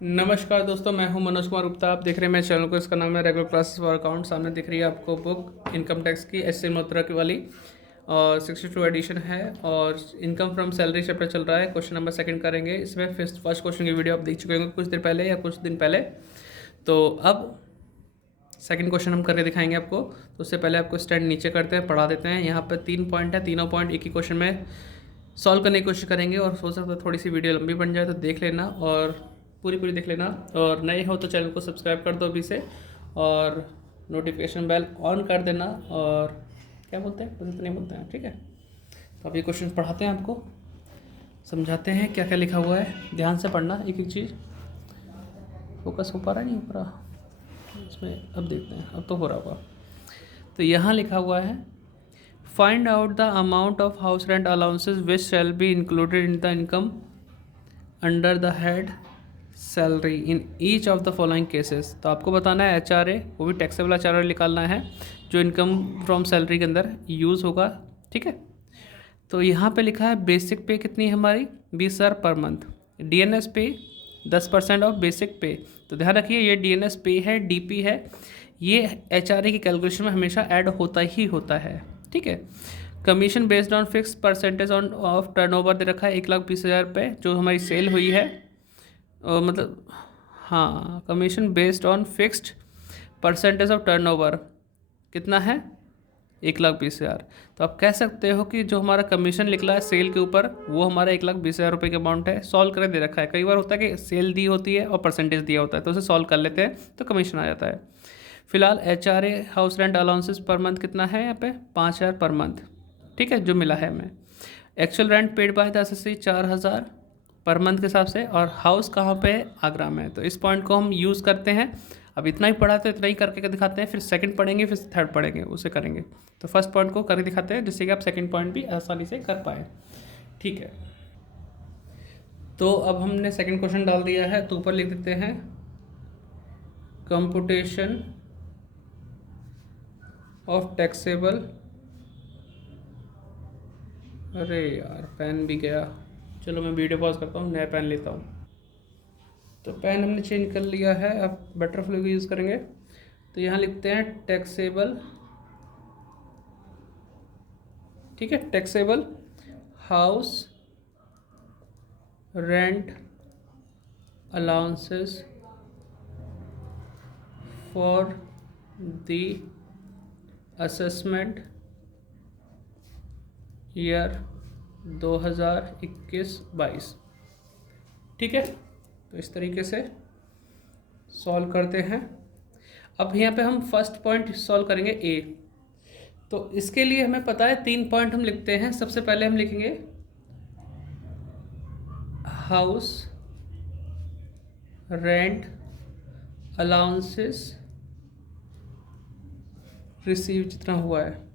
नमस्कार दोस्तों, मैं हूं मनोज कुमार गुप्ता। आप देख रहे हैं मेरे चैनल को। इसका नाम है रेगुलर क्लासेस फॉर अकाउंट। सामने दिख रही है आपको बुक इनकम टैक्स की एस.सी. मल्होत्रा की वाली, और 62 एडिशन है और इनकम फ्रॉम सैलरी चैप्टर चल रहा है। क्वेश्चन नंबर सेकंड करेंगे इसमें। फर्स्ट क्वेश्चन की वीडियो आप देख चुके होंगे कुछ देर पहले या कुछ दिन पहले। तो अब सेकंड क्वेश्चन हम करके दिखाएंगे आपको। तो उससे पहले आपको स्टैंड नीचे करते हैं, पढ़ा देते हैं। यहाँ पर 3 पॉइंट है, तीनों पॉइंट एक ही क्वेश्चन में सॉल्व करने की कोशिश करेंगे। और हो सकता है थोड़ी सी वीडियो लंबी बन जाए तो देख लेना, और पूरी देख लेना। और नए हो तो चैनल को सब्सक्राइब कर दो अभी से, और नोटिफिकेशन बेल ऑन कर देना। और क्या बोलते हैं, कुछ तो नहीं बोलते हैं, ठीक है। तो अभी क्वेश्चन पढ़ाते हैं, आपको समझाते हैं क्या क्या लिखा हुआ है। ध्यान से पढ़ना, एक एक चीज़। फोकस हो पा रहा है, नहीं हो पा रहा इसमें। अब देखते हैं, अब तो हो रहा होगा। तो यहाँ लिखा हुआ है, find out the amount of house rent allowances which shall be included in the income under the head salary in each of the following cases. तो आपको बताना है HRA, वो भी टैक्सेबल HRA निकालना है जो इनकम फ्रॉम सैलरी के अंदर यूज़ होगा, ठीक है। तो यहाँ पे लिखा है बेसिक पे कितनी है हमारी, 20,000 पर मंथ। DNS पे 10% ऑफ बेसिक पे। तो ध्यान रखिए, ये DNS पे है, DP है, ये HRA की कैलकुलेशन में हमेशा ऐड होता ही होता है, ठीक है। Commission based on fix percentage on of turnover दे रखा है 1,20,000 रुपये जो हमारी सेल हुई है। मतलब हाँ, commission based on fixed percentage of turnover कितना है, 1,20,000। तो आप कह सकते हो कि जो हमारा कमीशन निकला है सेल के ऊपर वो हमारा 1,20,000 रुपये का अमाउंट है। सॉल्व कर दे रखा है। कई बार होता है कि सेल दी होती है और परसेंटेज दिया होता है, तो उसे सॉल्व कर लेते हैं तो कमीशन आ जाता है। फिलहाल HRA house rent allowances per month कितना है यहाँ पे, 5,000 पर मंथ, ठीक है, जो मिला है हमें। Actual rent paid by the assessee 4,000 per month के हिसाब से। और हाउस कहाँ पे है, आगरा में। तो इस पॉइंट को हम यूज़ करते हैं। अब इतना ही पढ़ा तो इतना ही करके दिखाते हैं, फिर सेकंड पढ़ेंगे, फिर थर्ड पढ़ेंगे, उसे करेंगे। तो फर्स्ट पॉइंट को करके दिखाते हैं जिससे कि आप सेकंड पॉइंट भी आसानी से कर पाए, ठीक है। तो अब हमने सेकंड क्वेश्चन डाल दिया है, तो ऊपर लिख देते हैं कंपुटेशन ऑफ टैक्सेबल। अरे यार, पेन भी गया। चलो मैं वीडियो पॉज करता हूँ, नया पेन लेता हूँ। तो पेन हमने चेंज कर लिया है, अब बटरफ्लाई को यूज़ करेंगे। तो यहाँ लिखते हैं टैक्सेबल, ठीक है, taxable house rent allowances for the assessment year 2021-22, ठीक है। तो इस तरीके से सॉल्व करते हैं। अब यहाँ पे हम फर्स्ट पॉइंट सॉल्व करेंगे ए। तो इसके लिए हमें पता है 3 पॉइंट हम लिखते हैं। सबसे पहले हम लिखेंगे हाउस रेंट अलाउंसेस रिसीव जितना हुआ है।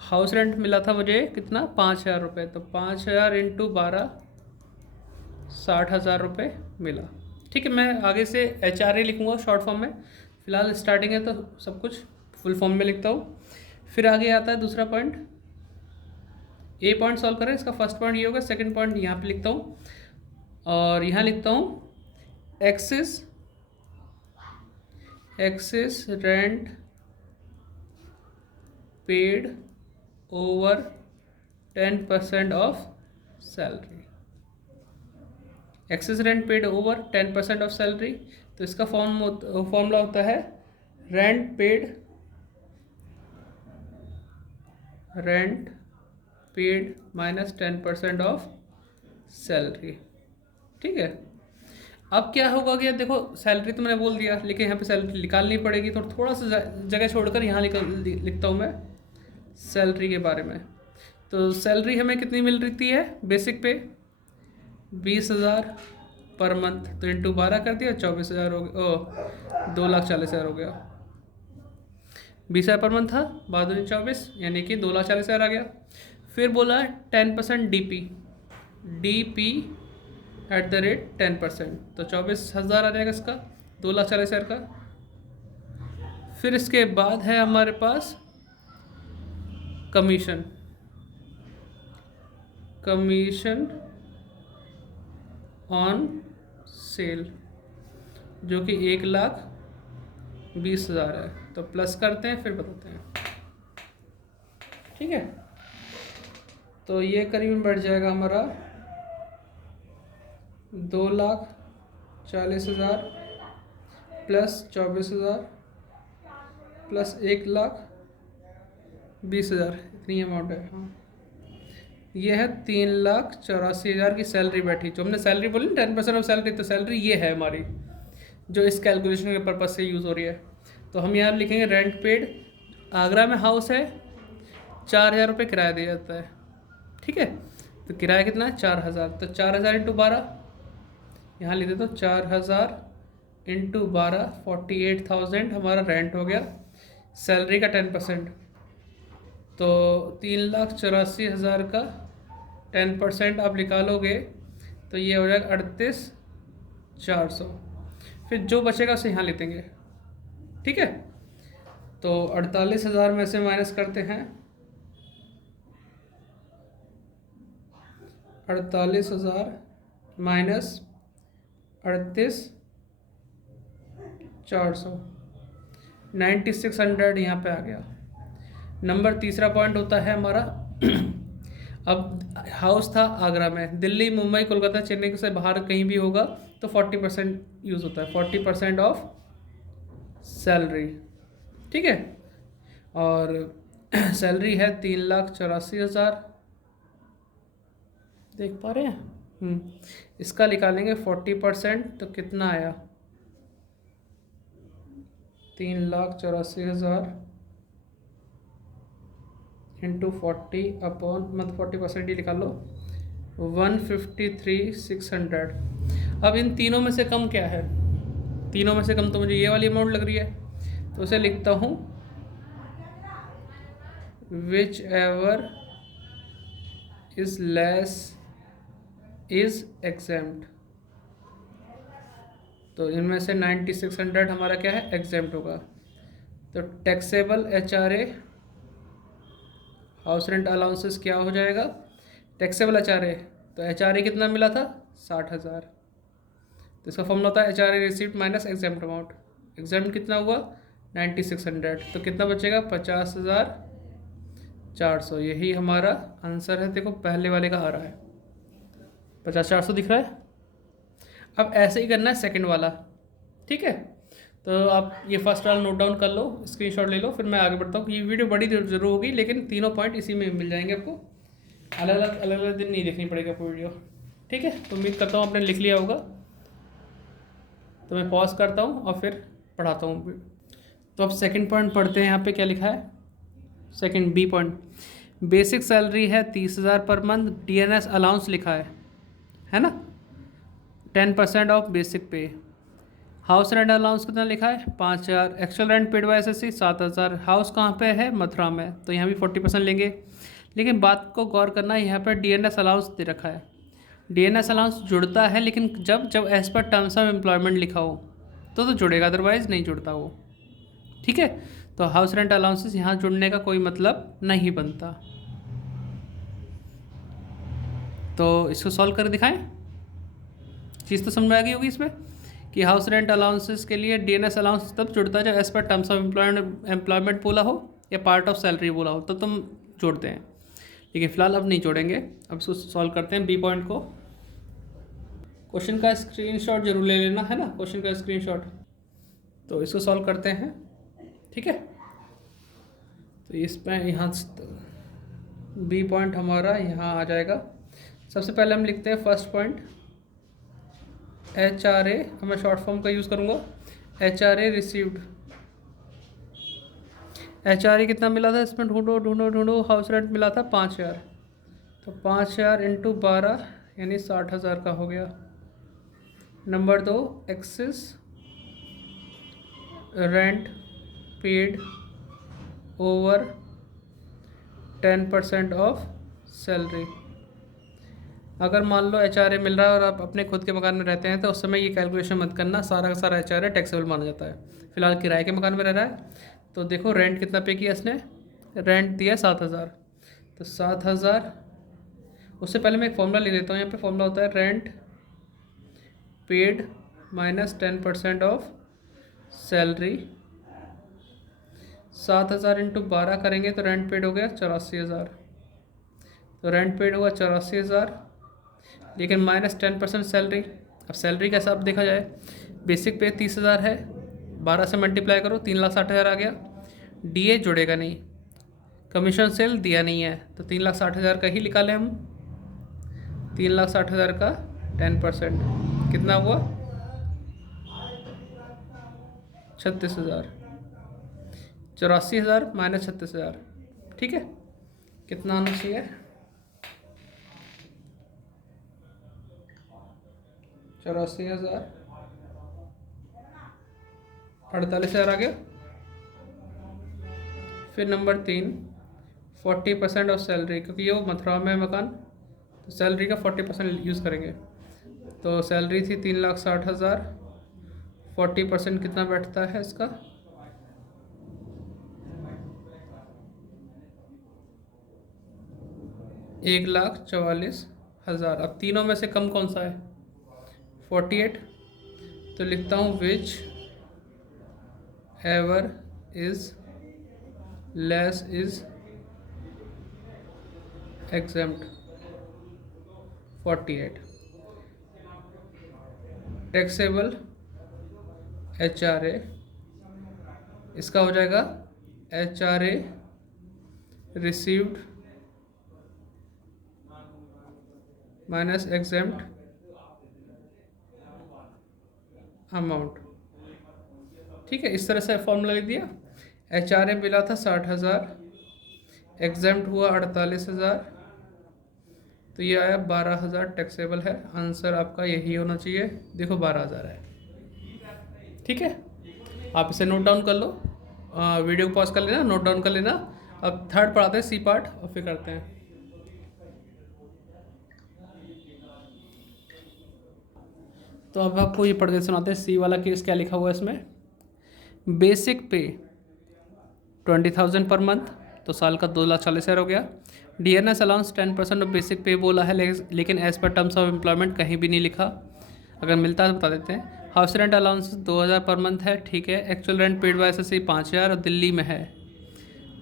हाउस रेंट मिला था मुझे कितना, 5,000 रुपये। तो 5,000 इंटू 12, 60,000 रुपये मिला, ठीक है। मैं आगे से HRA लिखूँगा शॉर्ट फॉर्म में, फिलहाल स्टार्टिंग है तो सब कुछ फुल फॉर्म में लिखता हूँ। फिर आगे आता है दूसरा पॉइंट। ए पॉइंट सॉल्व करें, इसका फर्स्ट पॉइंट ये होगा, सेकंड पॉइंट यहाँ पे लिखता हूँ, और यहाँ लिखता हूँ excess rent paid over 10% of salary. Excess rent paid over 10% of salary. तो इसका फॉर्मूला होता है rent paid minus 10% of salary, ठीक है। अब क्या होगा कि देखो, सैलरी तो मैंने बोल दिया, लेकिन यहाँ पे सैलरी निकालनी पड़ेगी। तो थोड़ा सा जगह छोड़कर यहाँ लिखता हूँ मैं सैलरी के बारे में। तो सैलरी हमें कितनी मिल रही है बेसिक पे, 20,000 पर मंथ। तो इंटू 12 कर दिया, 24,000 हो गया, 2,40,000 हो गया। 20,000 पर मंथ था, 12×24 यानी कि 2,40,000 आ गया। फिर बोला 10% DP एट द रेट 10%। तो 24,000 आ जाएगा इसका, 2,40,000 का। फिर इसके बाद है हमारे पास कमीशन ऑन सेल, जो कि 1,20,000 है। तो प्लस करते हैं फिर बताते हैं, ठीक है। तो ये करीबन बढ़ जाएगा हमारा 2,40,000 प्लस 24,000 प्लस 1,20,000, इतनी अमाउंट है। हाँ, ये है 3,84,000 की सैलरी बैठी, जो हमने सैलरी बोली 10% ऑफ सैलरी, तो सैलरी ये है हमारी, जो इस कैलकुलेशन के पर्पज से यूज़ हो रही है। तो हम यहाँ लिखेंगे रेंट पेड। आगरा में हाउस है, 4,000 रुपये किराया दिया जाता है, ठीक है। तो किराया कितना है? 4,000। तो 4,000 इंटू 12, यहाँ लिख देते, तो 4,000 इंटू 12 48,000 हमारा रेंट हो गया। सैलरी का 10%, तो 3,84,000 का 10% आप निकालोगे तो ये हो जाएगा 38,400। फिर जो बचेगा उसे यहाँ लेतेंगे, ठीक है। तो 48,000 में से माइनस करते हैं, 48,000 माइनस 38,400, 9,600 यहाँ पे आ गया। नंबर तीसरा पॉइंट होता है हमारा अब हाउस था आगरा में, दिल्ली, मुंबई, कोलकाता, चेन्नई से बाहर कहीं भी होगा तो 40% यूज़ होता है, 40% ऑफ सैलरी, ठीक है। और सैलरी है 3,84,000, देख पा रहे हैं। इसका निकालेंगे 40%, तो कितना आया? 3,84,000 इंटू 40 अपॉन, मतलब 40% ही निकाल लो, 153,600। अब इन तीनों में से कम क्या है? तीनों में से कम तो मुझे ये वाली अमाउंट लग रही है, तो उसे लिखता हूँ which ever is less is exempt. तो इनमें से 9,600 हमारा क्या है? एग्जेम्प्ट होगा। तो taxable HRA house rent allowances क्या हो जाएगा? टैक्सेबल HRA, तो HRA कितना मिला था? 60,000। तो इसका फॉर्मूला होता है HRA receipt minus exempt amount. Exempt कितना हुआ? 9,600। तो कितना बचेगा? 50,400। यही हमारा आंसर है। देखो पहले वाले का आ रहा है 50,400 दिख रहा है। अब ऐसे ही करना है सेकंड वाला, ठीक है। तो आप ये फर्स्ट वाला नोट डाउन कर लो, स्क्रीनशॉट ले लो, फिर मैं आगे बढ़ता हूँ। ये वीडियो बड़ी जरूर होगी, लेकिन तीनों पॉइंट इसी में मिल जाएंगे आपको, अलग अलग दिन नहीं देखनी पड़ेगी आपको वीडियो, ठीक है। तो उम्मीद करता हूँ आपने लिख लिया होगा। तो मैं पॉज करता हूँ और फिर पढ़ाता हूँ। तो अब सेकंड पॉइंट पढ़ते हैं। यहाँ पे क्या लिखा है? Second B point, basic salary है 30,000 पर मंथ, DNS अलाउंस लिखा है ना, 10% ऑफ बेसिक पे। हाउस रेंट अलाउंस कितना लिखा है? 5,000। Actual rent paid by SSC 7,000। House कहाँ पे है? मथुरा में, तो यहाँ भी 40% लेंगे। लेकिन बात को गौर करना, यहाँ पर DNS अलाउंस दे रखा है। DNS अलाउंस जुड़ता है, लेकिन जब as per terms of employment लिखा हो तो जुड़ेगा, अदरवाइज नहीं जुड़ता वो, ठीक है। तो हाउस रेंट अलाउंसेस यहाँ जुड़ने का कोई मतलब नहीं बनता। तो इसको सॉल्व कर दिखाएं। चीज़ तो समझ में आ गई होगी इसमें कि हाउस रेंट अलाउंसेस के लिए DNS अलाउंस तब जुड़ता है जब as per terms of employment बोला हो या पार्ट ऑफ सैलरी बोला हो, तो तुम जोड़ते हैं। लेकिन फिलहाल अब नहीं जोड़ेंगे। अब इसको सॉल्व करते हैं बी पॉइंट को। क्वेश्चन का स्क्रीनशॉट जरूर ले लेना, है ना, क्वेश्चन का स्क्रीनशॉट। तो इसको सॉल्व करते हैं, ठीक है। तो इसमें यहाँ बी पॉइंट हमारा यहाँ आ जाएगा। सबसे पहले हम लिखते हैं फर्स्ट पॉइंट HRA, मैं शॉर्ट फॉर्म का यूज़ करूँगा, HRA रिसीव्ड। HRA कितना मिला था इसमें? ढूंढो। हाउस रेंट मिला था 5,000, तो 5,000 इंटू 12 यानी 60,000 का हो गया। Number 2, excess rent paid over 10% of salary. अगर मान लो HRA मिल रहा है और आप अपने खुद के मकान में रहते हैं तो उस समय ये कैलकुलेशन मत करना, सारा का सारा HRA टैक्सेबल माना जाता है। फिलहाल किराए के मकान में रह रहा है, तो देखो रेंट कितना पे किया इसने? रेंट दिया 7,000, तो 7,000। उससे पहले मैं एक फॉर्मूला ले लेता हूँ। यहाँ पे फॉर्मूला होता है rent paid minus 10% of salary. 7,000 into 12 करेंगे तो रेंट पेड हो गया 84,000। तो रेंट पेड हुआ 84,000, लेकिन माइनस 10% सैलरी। अब सैलरी का हिसाब देखा जाए, बेसिक पे 30,000 है, 12 से मल्टीप्लाई करो 3,60,000 आ गया। डीए जुड़ेगा नहीं, कमीशन सेल दिया नहीं है, तो 3,60,000 का ही निकालें हम। 3,60,000 का 10% कितना हुआ? 36,000। 84,000 माइनस 36,000, ठीक है। कितना आना चाहिए? 84,000 48,000 आ गया। फिर नंबर 3, 40% ऑफ सैलरी, क्योंकि ये मथुरा में है मकान, तो सैलरी का 40% यूज़ करेंगे। तो सैलरी थी 3,60,000, 40% कितना बैठता है इसका? 1,44,000। अब तीनों में से कम कौन सा है? 48। तो लिखता हूँ which ever is less is exempt. 48 taxable HRA, इसका हो जाएगा HRA received minus exempt amount. ठीक है, इस तरह से फॉर्मूला लिख दिया। HRA मिला था 60,000, एग्जेम्प्ट हुआ 48,000, तो ये आया 12,000 टैक्सेबल है। आंसर आपका यही होना चाहिए। देखो 12,000 है, ठीक है। आप इसे नोट डाउन कर लो, वीडियो को पॉज कर लेना, नोट डाउन कर लेना। अब थर्ड पढ़ाते हैं, सी पार्ट, और फिर करते हैं। तो अब आपको ये पढ़ के सुनाते हैं सी वाला केस क्या लिखा हुआ है इसमें। बेसिक पे 20,000 पर मंथ, तो साल का 2,40,000 हो गया। DNS अलाउंस 10% ऑफ बेसिक पे बोला है, लेकिन as per terms of employment कहीं भी नहीं लिखा। अगर मिलता है तो बता देते हैं। House rent allowance 2,000 per month है, ठीक है। Actual rent paid by SSC 5,000 और दिल्ली में है।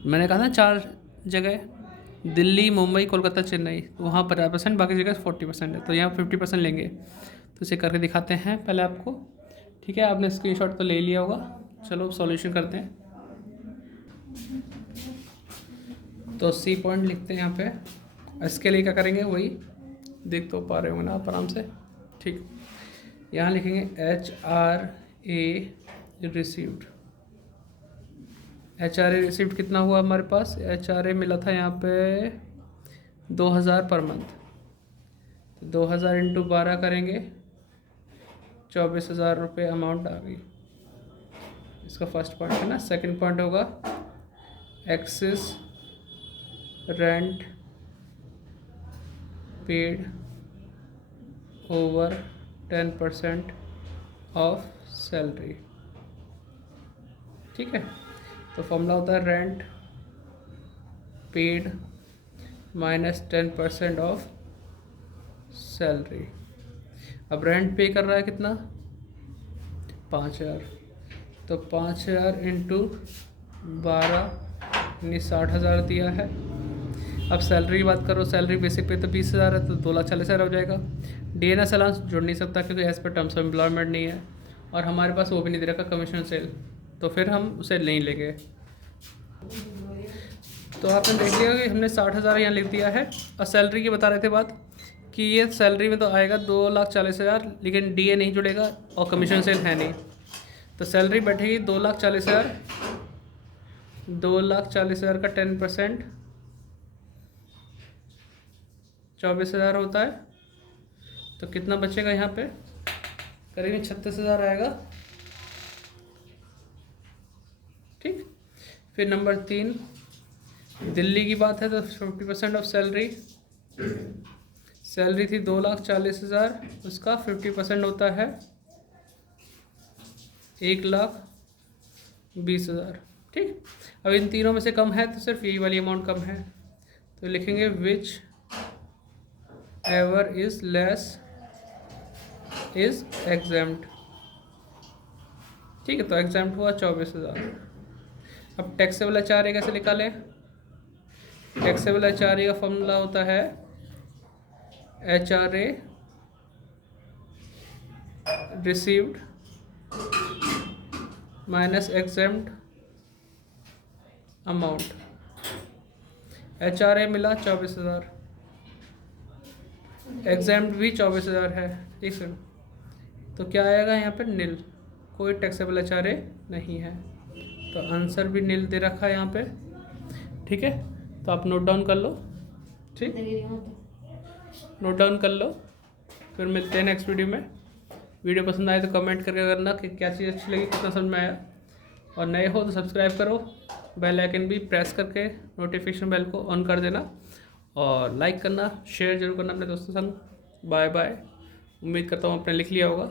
मैंने कहा था 4 जगह, दिल्ली, मुंबई, कोलकाता, चेन्नई, तो वहाँ 50%, बाकी जगह 40% है, तो यहाँ 50% लेंगे। तो इसे करके दिखाते हैं पहले आपको, ठीक है। आपने स्क्रीनशॉट तो ले लिया होगा, चलो सॉल्यूशन करते हैं। तो सी पॉइंट लिखते हैं यहाँ पे। इसके लिए क्या करेंगे, वही देख तो पा रहे होंगे ना आप आराम से, ठीक। यहाँ लिखेंगे HRA रिसीव्ड। HRA रिसीव्ड कितना हुआ हमारे पास? HRA मिला था यहाँ पे 2,000 पर मंथ, 2,000 इंटू 12 करेंगे, 24,000 रुपये अमाउंट आ गई। इसका फर्स्ट पॉइंट है ना। सेकंड पॉइंट होगा axis rent paid over 10% of salary, ठीक है। तो फॉर्मूला होता है rent paid minus 10% of salary. अब रेंट पे कर रहा है कितना? 5,000, तो 5,000 इंटू 12 यानी 60,000 दिया है। अब सैलरी की बात करो, सैलरी बेसिक पे तो 20,000 है, तो 2,40,000 हो जाएगा। DNS अलाउंस जुड़ नहीं सकता क्योंकि as per terms of employment नहीं है, और हमारे पास वो भी नहीं दे रखा कमीशन सेल, तो फिर हम उसे नहीं लेंगे। तो आपने देख लिया कि हमने 60,000 यहाँ लिख दिया है। और सैलरी की बता रहे थे बात कि ये सैलरी में तो आएगा 2,40,000, लेकिन DA नहीं जुड़ेगा और कमीशन सेल है नहीं, तो सैलरी बैठेगी 2,40,000। 2,40,000 का 10% 24,000 होता है, तो कितना बचेगा यहाँ पे? करीब 36,000 आएगा, ठीक। फिर नंबर 3, दिल्ली की बात है तो 50% ऑफ सैलरी। सैलरी थी 2,40,000, उसका 50% होता है 1,20,000, ठीक। अब इन तीनों में से कम है तो सिर्फ यही वाली अमाउंट कम है, तो लिखेंगे which ever is less is examined. ठीक है, तो एग्जाम्ड हुआ 24,000। अब टैक्सेबल HRA कैसे निकालें? टैक्सेबल HRA का फॉर्मूला होता है HRA received minus examined amount. HRA मिला 24,000, एग्जाम्ड भी 24,000 है। ठीक है, तो क्या आएगा यहाँ पे? नील, कोई टैक्सेबल HRA नहीं है, तो आंसर भी नील दे रखा है यहाँ पे। ठीक है, तो आप नोट डाउन कर लो। ठीक, नोट डाउन कर लो, फिर मिलते हैं नेक्स्ट वीडियो में। वीडियो पसंद आए तो कमेंट करके करना कि क्या चीज़ अच्छी लगी, कितना समझ में आया। और नए हो तो सब्सक्राइब करो, बेल आइकन भी प्रेस करके नोटिफिकेशन बेल को ऑन कर देना, और लाइक करना, शेयर जरूर करना अपने दोस्तों संग। Bye bye. उम्मीद करता हूँ आपने लिख लिया होगा।